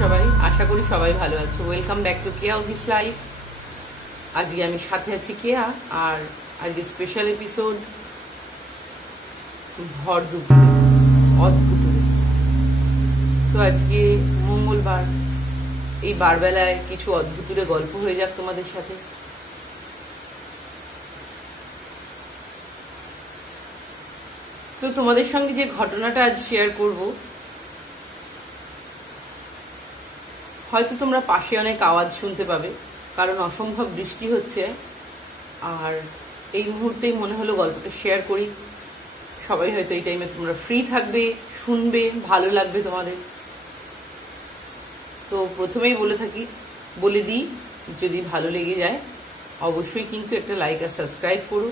সবাই, আশা করি সবাই ভালো আছো। Welcome back to Keya office life. আজকে আমি সাথে আছি কেয়া, আর আজকে স্পেশাল এপিসোড ভর দুপুরে অদ্ভুতুরে। তো আজকে মঙ্গলবার, এই বারবেলায় কিছু অদ্ভুতুরে গল্প হয়ে যাক তোমাদের সাথে। তো তোমাদের সঙ্গে যে ঘটনাটা আজ শেয়ার করব, হয়তো তোমরা পাশে অনেক আওয়াজ শুনতে পাবে, কারণ অসম্ভব বৃষ্টি হচ্ছে। আর এই মুহূর্তেই মনে হলো গল্পটা শেয়ার করি। সবাই হয়তো এই টাইমে তোমরা ফ্রি থাকবে, শুনবে, ভালো লাগবে তোমাদের। তো প্রথমেই বলে দিই, যদি ভালো লেগে যায় অবশ্যই কিন্তু একটা লাইক আর সাবস্ক্রাইব করো।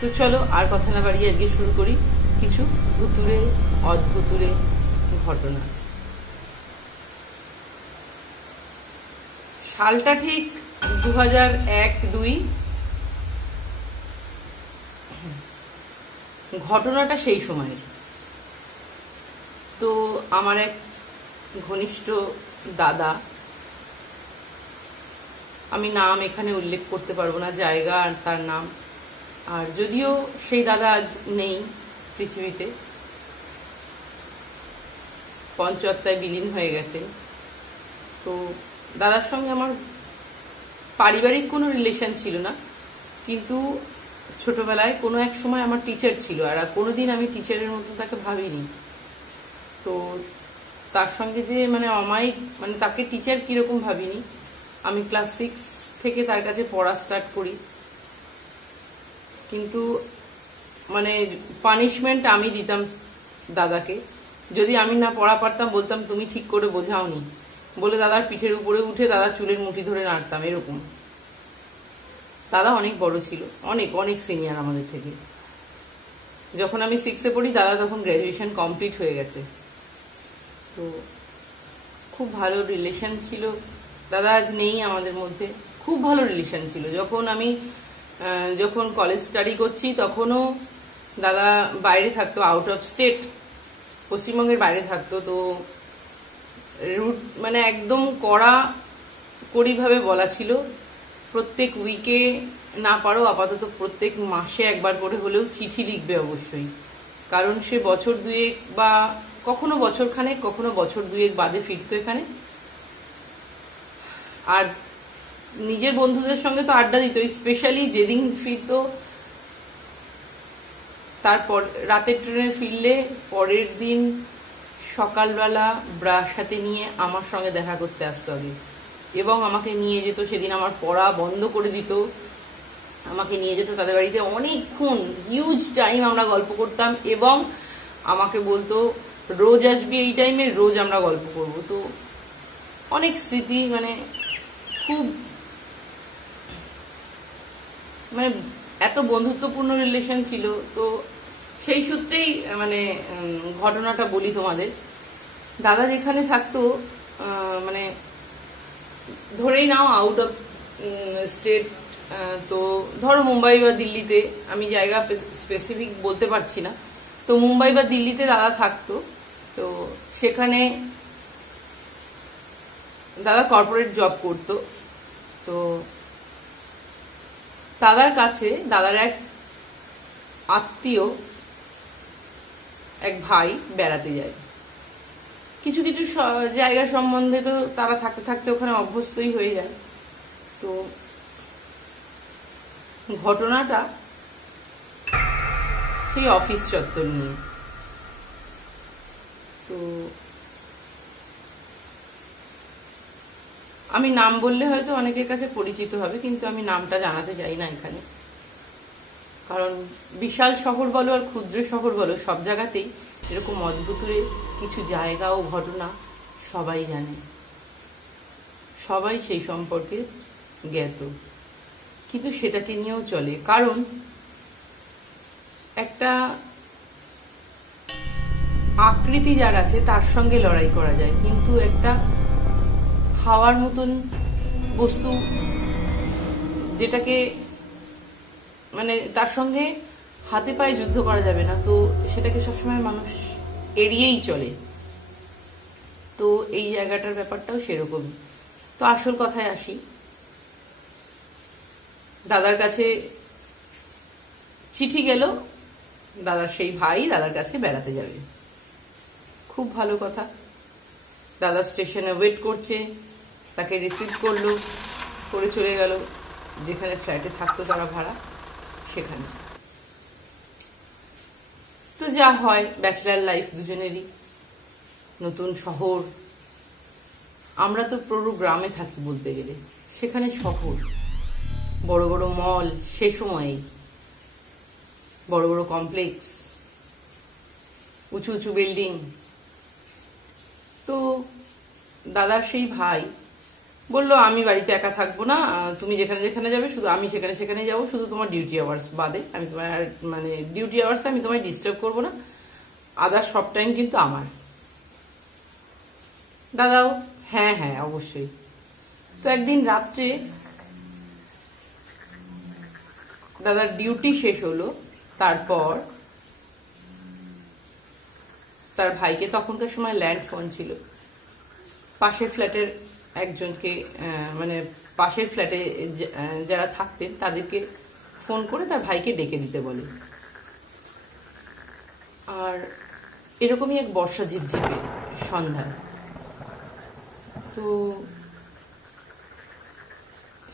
তো চলো আর কথা না বাড়িয়ে আজকে শুরু করি কিছু অদ্ভুতুরে ঘটনা। সালটা ঠিক 2001-2। ঘটনাটা সেই সময়ের। তো আমার এক ঘনিষ্ঠ দাদা, আমি নাম এখানে উল্লেখ করতে পারবো না, জায়গা আর তার নাম। আর যদিও সেই দাদা আজ নেই পৃথিবীতে, পঞ্চত্বায় বিলীন হয়ে গেছে। তো দাদার সঙ্গে আমার পারিবারিক কোনো রিলেশন ছিল না, কিন্তু ছোটবেলায় কোনো এক সময় আমার টিচার ছিল, আর কোনোদিন আমি টিচারের মতো তাকে ভাবিনি। তো তার সঙ্গে যে অমায়িক, তাকে টিচার কিরকম ভাবিনি। আমি ক্লাস 6 থেকে তার কাছে পড়া স্টার্ট করি, কিন্তু পানিশমেন্ট আমি দিতাম দাদাকে। যদি আমি না পড়া পারতাম, বলতাম তুমি ঠিক করে বোঝাওনি বলে দাদার পিঠের উপরে উঠে দাদা চুলের মুঠি ধরে নাড়তাম, এরকম। দাদা অনেক বড় ছিল, অনেক সিনিয়র আমাদের থেকে। যখন আমি 6-এ পড়ি, দাদা তখন গ্র্যাজুয়েশন কমপ্লিট হয়ে গেছে। তো খুব ভালো রিলেশন ছিল। দাদা আজ নেই আমাদের মধ্যে, খুব ভালো রিলেশন ছিল। যখন কলেজ স্টাডি করছি তখনও দাদা বাইরে থাকতো, আউট অফ স্টেট, পশ্চিমবঙ্গের বাইরে থাকতো। তো রুট একদম কড়িভাবে বলা ছিল, প্রত্যেক উইকে না পারো আপাতত প্রত্যেক মাসে একবার করে হলেও চিঠি লিখবে অবশ্যই। কারণ সে বছর দুয়েক বা কখনো বছর খানেক, কখনো বছর দুয়েক বাদে ফিরতো এখানে। আর নিজের বন্ধুদের সঙ্গে তো আড্ডা দিত, স্পেশালি যেদিন ফিরতো, তারপর রাতের ট্রেনে ফিরলে পরের দিন সকালবেলা ব্রাশ হাতে নিয়ে আমার সঙ্গে দেখা করতে আসতো আগে, এবং আমাকে নিয়ে যেত। সেদিন আমার পড়া বন্ধ করে দিত, আমাকে নিয়ে যেত তাদের বাড়িতে। অনেকক্ষণ, হিউজ টাইম আমরা গল্প করতাম, এবং আমাকে বলতো রোজ আসবি এই টাইমে, রোজ আমরা গল্প করব। তো অনেক স্মৃতি, খুব এত বন্ধুত্বপূর্ণ রিলেশন ছিল। তো সেই সূত্রেই ঘটনাটা বলি তোমাদের। দাদা যেখানে থাকতো, ধরেই নাও আউট অফ স্টেট, তো ধরো মুম্বাই বা দিল্লিতে, আমি জায়গা স্পেসিফিক বলতে পারছি না। তো মুম্বাই বা দিল্লিতে দাদা থাকতো। তো সেখানে দাদা কর্পোরেট জব করতো। তো দাদার কাছে দাদার এক আত্মীয়, এক ভাই বেড়াতে যায়। কিছু কিছু জায়গা সম্বন্ধে তো তারা থাকতে থাকতে ওখানে অভ্যস্তই হয়ে যায়। তো ঘটনাটা সেই অফিস চত্বর নিয়ে। তো আমি নাম বললে হয়তো অনেকের কাছে পরিচিত হবে, কিন্তু আমি নামটা জানাতে চাই না এখানে। কারণ বিশাল শহর বলো আর ক্ষুদ্র শহর বলো, সব জায়গাতেই এরকম অদ্ভুতুরে কিছু জায়গা ও ঘটনা সবাই জানে, সবাই সেই সম্পর্কে জ্ঞাত, কিন্তু সেটাকে নিয়েও চলে। কারণ একটা আকৃতি যার আছে তার সঙ্গে লড়াই করা যায়, কিন্তু একটা খাওয়ার মতন বস্তু যেটাকে তার সঙ্গে হাতে পায়ে যুদ্ধ করা যাবে না, তো সেটাকে সবসময় মানুষ এড়িয়েই চলে। তো এই জায়গাটার ব্যাপারটাও সেরকমই। তো আসল কথায় আসি, দাদার কাছে চিঠি গেল, দাদার সেই ভাই দাদার কাছে বেড়াতে যাবে। খুব ভালো কথা। দাদা স্টেশনে ওয়েট করছে, তাকে রিসিভ করলো, করে চলে গেল যেখানে ফ্ল্যাটে থাকতো তারা ভাড়া, সেখানে। তো যা হয়, ব্যাচেলার লাইফ দুজনেরই, নতুন শহর। আমরা তো পুরো গ্রামে থাকি বলতে গেলে, সেখানে শহর, বড় বড় মল, সে সময়ে বড় বড় কমপ্লেক্স, উঁচু উঁচু বিল্ডিং। তো দাদার সেই ভাই বলল, আমি বাড়িতে একা থাকবো না, তুমি যেখানে যেখানে যাবে শুধু আমি সেখানে সেখানে যাবো, শুধু তোমার ডিউটি আওয়ার্স বাদে। আমি তোমার মানে ডিউটি আওয়ার্স আমি তোমায় ডিস্টার্ব করবো না, আদার সব টাইম কিন্তু আমার। দাদাও হ্যাঁ হ্যাঁ অবশ্যই। তো একদিন রাত্রে দাদার ডিউটি শেষ হলো, তারপর তার ভাইকে, তখনকার সময় ল্যান্ড ফোন ছিল, পাশের ফ্ল্যাটের একজনকে, মানে পাশের ফ্ল্যাটে যারা থাকতেন তাদেরকে ফোন করে তার ভাইকে ডেকে দিতে বলে। আর এরকমই এক বর্ষা ঝিপঝিপে সন্ধ্যায়, তো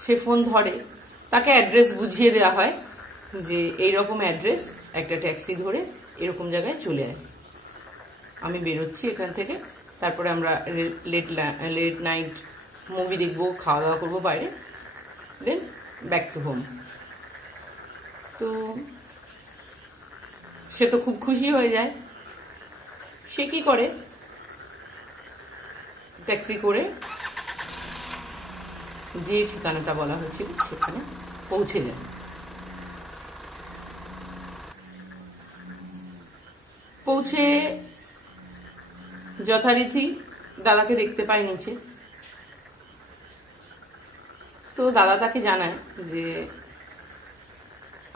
সে ফোন ধরে, তাকে অ্যাড্রেস বুঝিয়ে দেওয়া হয় যে এইরকম অ্যাড্রেস, একটা ট্যাক্সি ধরে এরকম জায়গায় চলে আয়, আমি বেরোচ্ছি এখান থেকে, তারপরে আমরা লেট নাইট মুভি দেখবো, খাওয়া দাওয়া করবো বাইরে, দেন ব্যাক টু হোম। তো সে তো খুব খুশি হয়ে যায়। সে কি করে, ট্যাক্সি করে যে ঠিকানাটা বলা হয়েছিল সেখানে পৌঁছে যায়। পৌঁছে যথারীতি দাদাকে দেখতে পায় নিচে। তো দাদা তাকে জানায় যে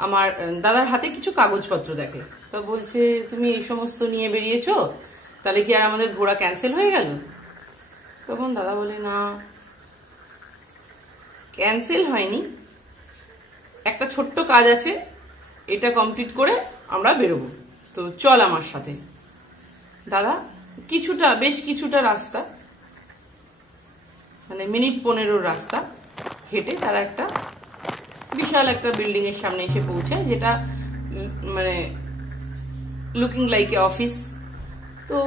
আমার দাদার হাতে কিছু কাগজপত্র দেখে, তো বলছে তুমি এই সমস্ত নিয়ে বেরিয়েছো, তাহলে কি আর আমাদের ঘোরা ক্যান্সেল হয়ে গেল? তখন দাদা বলে, না ক্যান্সেল হয়নি, একটা ছোট্ট কাজ আছে, এটা কমপ্লিট করে আমরা বেরোবো, তো চল আমার সাথে। দাদা কিছুটা, বেশ কিছুটা রাস্তা, মানে মিনিট 15 রাস্তা হেঁটে তারা একটা বিশাল একটা বিল্ডিং এর সামনে এসে পৌঁছায়, যেটা মানে লুকিং লাইক এ অফিস। তো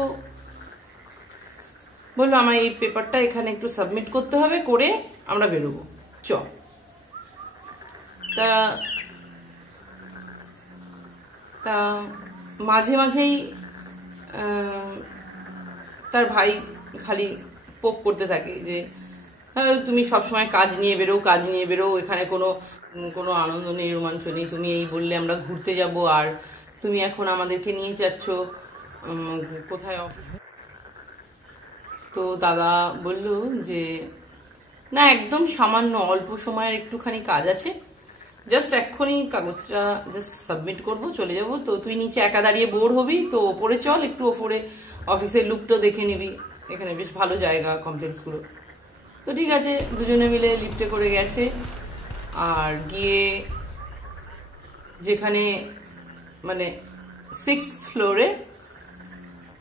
বললো, আমার এই পেপারটা এখানে একটু সাবমিট করতে হবে, করে আমরা বেরোবো, চ। তা মাঝে মাঝেই তার ভাই খালি পোক করতে থাকে যে তুমি সবসময় কাজ নিয়ে বেরো, কাজ নিয়ে বেরো, এখানে কোনো আনন্দ নেই, রোমাঞ্চ নেই, তুমি এই বললে আমরা ঘুরতে যাব, আর তুমি এখন আমাদেরকে নিয়ে যাচ্ছ কোথায়। তো দাদা বলল যে না, একদম সামান্য অল্প সময়ের একটুখানি কাজ আছে, জাস্ট এক্ষুনি কাগজটা জাস্ট সাবমিট করবো, চলে যাব। তো তুই নিচে একা দাঁড়িয়ে বোর হবি, তো ওপরে চল, একটু ওপরে অফিসের লুকটা দেখে নিবি, এখানে বেশ ভালো জায়গা কমপ্লেক্স গুলো। তো ঠিক আছে, দুজনে মিলে লিফটে করে গেছে, আর গিয়ে যেখানে মানে 6th ফ্লোরে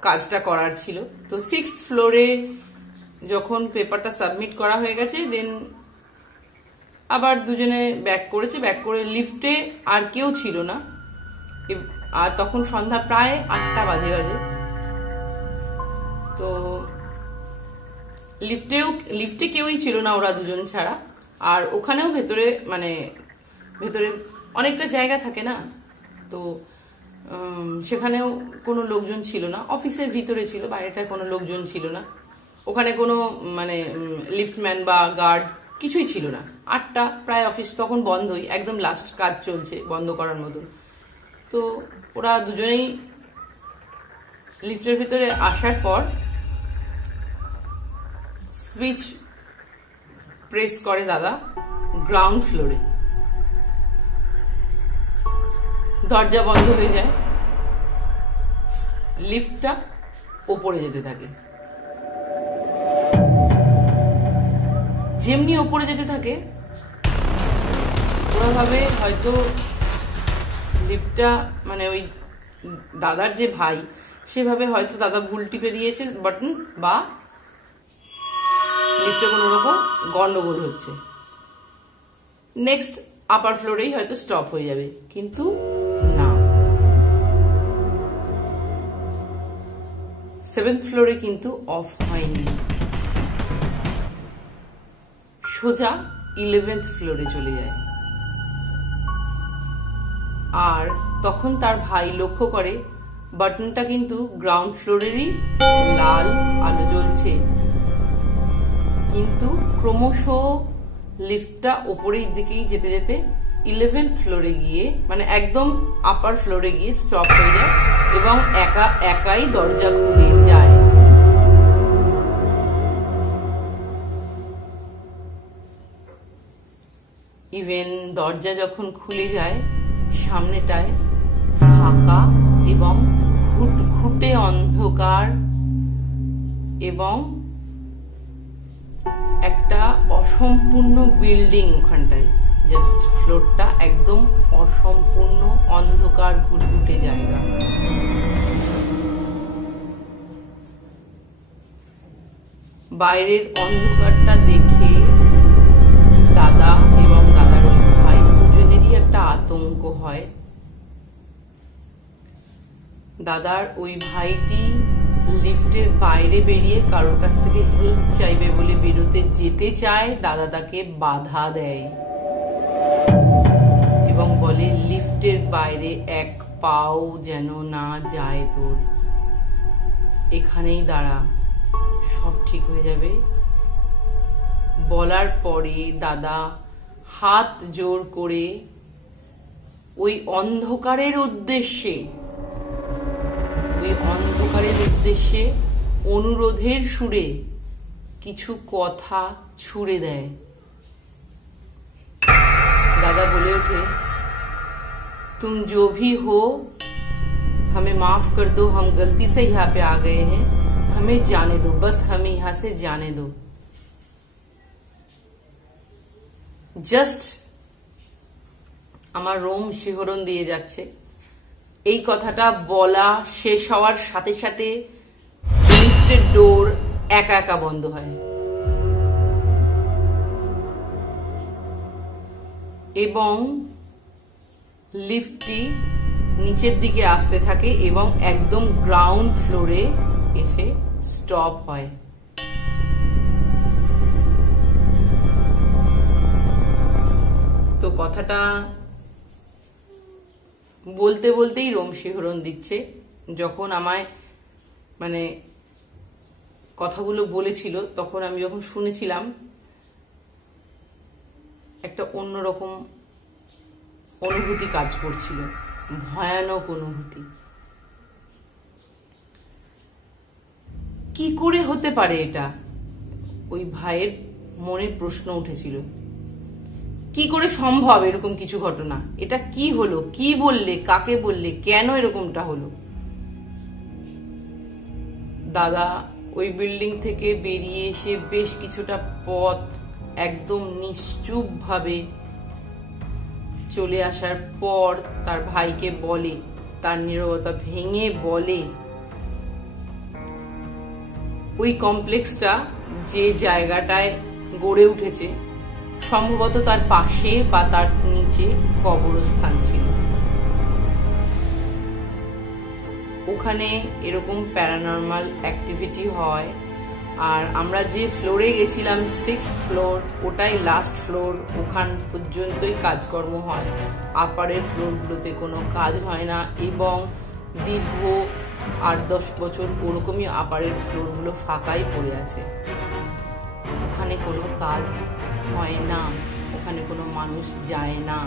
কাজটা করার ছিল, তো 6th ফ্লোরে যখন পেপারটা সাবমিট করা হয়ে গেছে, দেন আবার দুজনে ব্যাক করেছে। ব্যাক করে লিফটে আর কেউ ছিল না, আর তখন সন্ধ্যা প্রায় 8টা বাজে। তো লিফটে কেউই ছিল না, ওরা দুজন ছাড়া। আর ওখানেও ভেতরে অনেকটা জায়গা থাকে না, তো সেখানেও কোনো লোকজন ছিল না। অফিসের ভিতরে ছিল, বাইরেটায় কোনো লোকজন ছিল না। ওখানে কোনো মানে লিফটম্যান বা গার্ড কিছুই ছিল না। 8টা প্রায়, অফিস তখন বন্ধই, একদম লাস্ট কাজ চলছে বন্ধ করার মতন। তো ওরা দুজনেই লিফটের ভিতরে আসার পর সুইচ প্রেস করে দাদা গ্রাউন্ড ফ্লোরে, দরজা বন্ধ হয়ে যায়, লিফটটা ওপরে যেতে থাকে। যেমনি ওপরে যেতে থাকে ওরা ভাবে হয়তো লিফটটা মানে ওই দাদার যে ভাই সেভাবে হয়তো দাদা ভুল টিপে দিয়েছে বাটন, বা লিফটে কোনো রকম গন্ডগোল হচ্ছে, নেক্সট আপার ফ্লোরেই হয়তো স্টপ হয়ে যাবে। কিন্তু না, 7th ফ্লোরে কিন্তু অফ হয়নি, সোজা 11th ফ্লোরে চলে যায়। আর তখন তার ভাই লক্ষ্য করে বাটনটা কিন্তু গ্রাউন্ড ফ্লোরেরই লাল আলো জ্বলছে, কিন্তু ক্রমশ লিফটটা ওপরের দিকেই যেতে যেতে 11th ফ্লোরে গিয়ে মানে একদম আপার ফ্লোরে গিয়ে স্টপ হয়ে যায় এবং একাই দরজা খুলে যায়। ইভেন দরজা যখন খুলে যায় সামনেটায় ফাঁকা এবং ঘুটঘুটে অন্ধকার এবং একটা অসম্পূর্ণ বিল্ডিং, ওখানটায় জাস্ট ফ্লোরটা একদম অসম্পূর্ণ অন্ধকার ঘুটঘুটে জায়গা। বাইরের অন্ধকারটা দেখে দাদা এবং দাদার ওই ভাই দুজনেরই একটা আতঙ্ক হয়। দাদার ওই ভাইটি লিফটের বাইরে বেরিয়ে কারোর কাছ থেকে হেল্প চাইবে বলে বেরোতে যেতে চায়, দাদা তাকে বাধা দেয় এবং বলে লিফটের বাইরে এক পাও যেন না যায় তোর, এখানেই দাঁড়া, সব ঠিক হয়ে যাবে। বলার পরে দাদা হাত জোর করে ওই অন্ধকারের উদ্দেশ্যে অনুরোধের সুরে কিছু কথা ছুড়ে দেয়। দাদা বলে ওঠে, तुम जो भी हो हमें माफ कर दो, हम गलती से यहाँ पे आ गए हैं, हमें जाने दो, बस हमें यहाँ से जाने दो। জাস্ট আমার রোম শিহরণ দিয়ে যাচ্ছে। এই কথাটা বলা শেষ হওয়ার সাথে সাথে লিফটের ডোর একা একা বন্ধ হয় এবং লিফটটি নিচের দিকে আসতে থাকে এবং একদম গ্রাউন্ড ফ্লোরে এসে স্টপ হয়। তো কথাটা বলতে বলতেই রোম শিহরণ দিচ্ছে। যখন আমায় মানে কথাগুলো বলেছিল তখন আমি যখন শুনেছিলাম একটা অন্যরকম অনুভূতি কাজ করছিল, ভয়ানক অনুভূতি। কি করে হতে পারে এটা, ওই ভাইয়ের মনে প্রশ্ন উঠেছিল। কি করে সম্ভব এরকম কিছু ঘটনা? এটা কি হলো? কি বললে? কাকে বললে? কেন এরকমটা হলো? দাদা ওই বিল্ডিং থেকে বেরিয়ে এসে বেশ কিছুটা পথ একদম নিশ্চুপ ভাবে চলে আসার পর তার ভাইকে বলে, তার নীরবতা ভেঙে বলে, ওই কমপ্লেক্সটা যে জায়গাটায় গড়ে উঠেছে সম্ভবত তার পাশে বা তার নিচে কবরস্থান ছিল। ওখানে এরকম প্যারানর্মাল অ্যাক্টিভিটি হয়। আর আমরা যে ফ্লোরে গেছিলাম 6th ফ্লোর, ওটাই লাস্ট ফ্লোর, ওখান পর্যন্তই কাজকর্ম হয়। আপারের ফ্লোরগুলোতে কোনো কাজ হয় না এবং দীর্ঘ 8-10 বছর ওরকমই আপারের ফ্লোরগুলো ফাঁকাই পড়ে আছে। ওখানে কোনো কাজ হয় না, ওখানে কোনো মানুষ যায় না।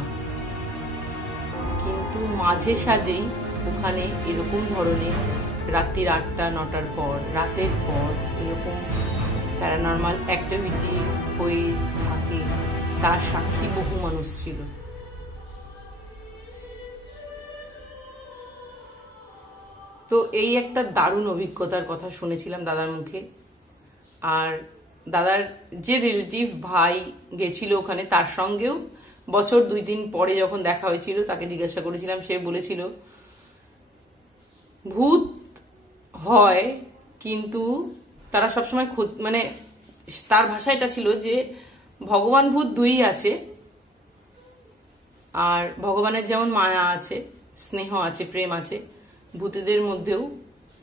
কিন্তু মাঝে সাঝেই ওখানে এরকম ধরনের রাত্রির 8টা-9টার পর, রাতের পর এরকম প্যারানর্মাল অ্যাক্টিভিটি হয়ে থাকে, তার সাক্ষী বহু মানুষ ছিল। তো এই একটা দারুণ অভিজ্ঞতার কথা শুনেছিলাম দাদার মুখে। আর দাদার যে রিলেটিভ ভাই গেছিল ওখানে, তার সঙ্গেও বছর 2-3 পরে যখন দেখা হয়েছিল তাকে জিজ্ঞাসা করেছিলাম, সে বলেছিল ভূত হয় কিন্তু তারা সবসময় মানে তার ভাষা এটা ছিল যে ভগবান ভূত দুই আছে, আর ভগবানের যেমন মায়া আছে, স্নেহ আছে, প্রেম আছে, ভূতেদের মধ্যেও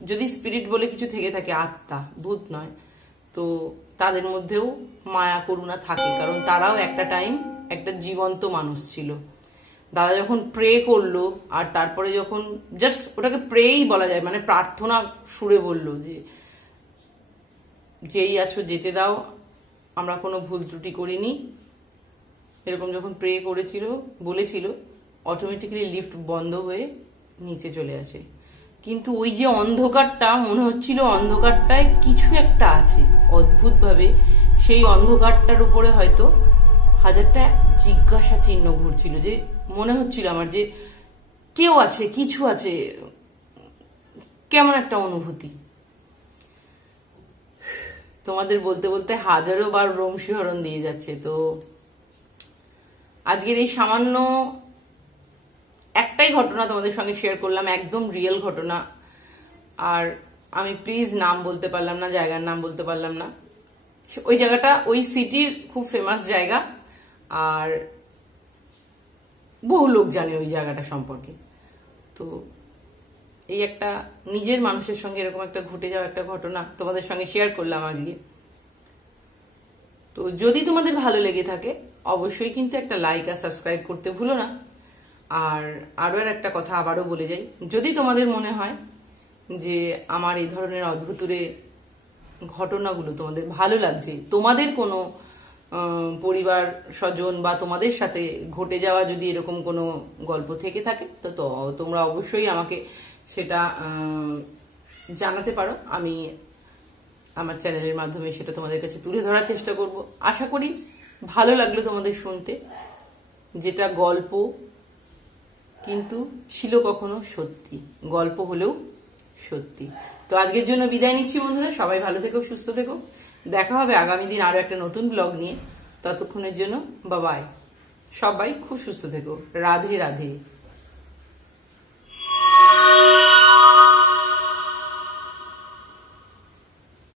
যদি স্পিরিট বলে কিছু থেকে থাকে, আত্মা, ভূত নয়, তো তাদের মধ্যেও মায়া করুণা থাকে, কারণ তারাও একটা টাইম একটা জীবন্ত মানুষ ছিল। দাদা যখন প্রে করলো, আর তারপরে যখন জাস্ট ওটাকে প্রেই বলা যায়, মানে প্রার্থনা সুরে বলল যে যেই আছো যেতে দাও, আমরা কোনো ভুল ত্রুটি করিনি, এরকম যখন প্রে করেছিল, বলেছিল, অটোমেটিক্যালি লিফট বন্ধ হয়ে নিচে চলে আসে। কিন্তু ওই যে অন্ধকারটা, মনে হচ্ছিল অন্ধকারটায় কিছু একটা আছে অদ্ভুতভাবে, সেই অন্ধকারটার উপরে হয়তো 1000টা জিজ্ঞাসা চিহ্ন ঘুরছিল, যে মনে হচ্ছিল আমার যে কেউ আছে, কিছু আছে, কেমন একটা অনুভূতি। তোমাদের বলতে বলতে হাজারো বার রোমশিহরণ দিয়ে যাচ্ছে। তো আজকের এই সামান্য একটাই ঘটনা তোমাদের সঙ্গে শেয়ার করলাম, একদম রিয়েল ঘটনা। আর আমি প্লিজ নাম বলতে পারলাম না, জায়গার নাম বলতে পারলাম না। ওই জায়গাটা ওই সিটির খুব ফেমাস জায়গা, আর বহু লোক জানে ওই জায়গাটা সম্পর্কে। তো এই একটা নিজের মানুষের সঙ্গে এরকম একটা ঘটে যাওয়া একটা ঘটনা তোমাদের সঙ্গে শেয়ার করলাম আজকে। তো যদি তোমাদের ভালো লেগে থাকে অবশ্যই কিন্তু একটা লাইক আর সাবস্ক্রাইব করতে ভুলো না। আর আরো একটা কথা আবারও বলে যাই, যদি তোমাদের মনে হয় যে আমার এই ধরনের অদ্ভুতুরে ঘটনাগুলো তোমাদের ভালো লাগছে, তোমাদের কোনো পরিবার স্বজন বা তোমাদের সাথে ঘটে যাওয়া যদি এরকম কোনো গল্প থেকে থাকে, তো তোমরা অবশ্যই আমাকে সেটা জানাতে পারো। আমি আমার চ্যানেলের মাধ্যমে সেটা তোমাদের কাছে তুলে ধরার চেষ্টা করব। আশা করি ভালো লাগলো তোমাদের শুনতে, যেটা গল্প কিন্তু ছিল কখনো সত্যি, গল্প হলেও সত্যি। তো আজকের জন্য বিদায় নিচ্ছি বন্ধুরা, সবাই ভালো থেকো, সুস্থ থেকো, দেখা হবে আগামী দিন আরো একটা নতুন ব্লগ নিয়ে। ততক্ষণের জন্য বাবাই, সবাই খুব সুস্থ থেকো, রাধে রাধে।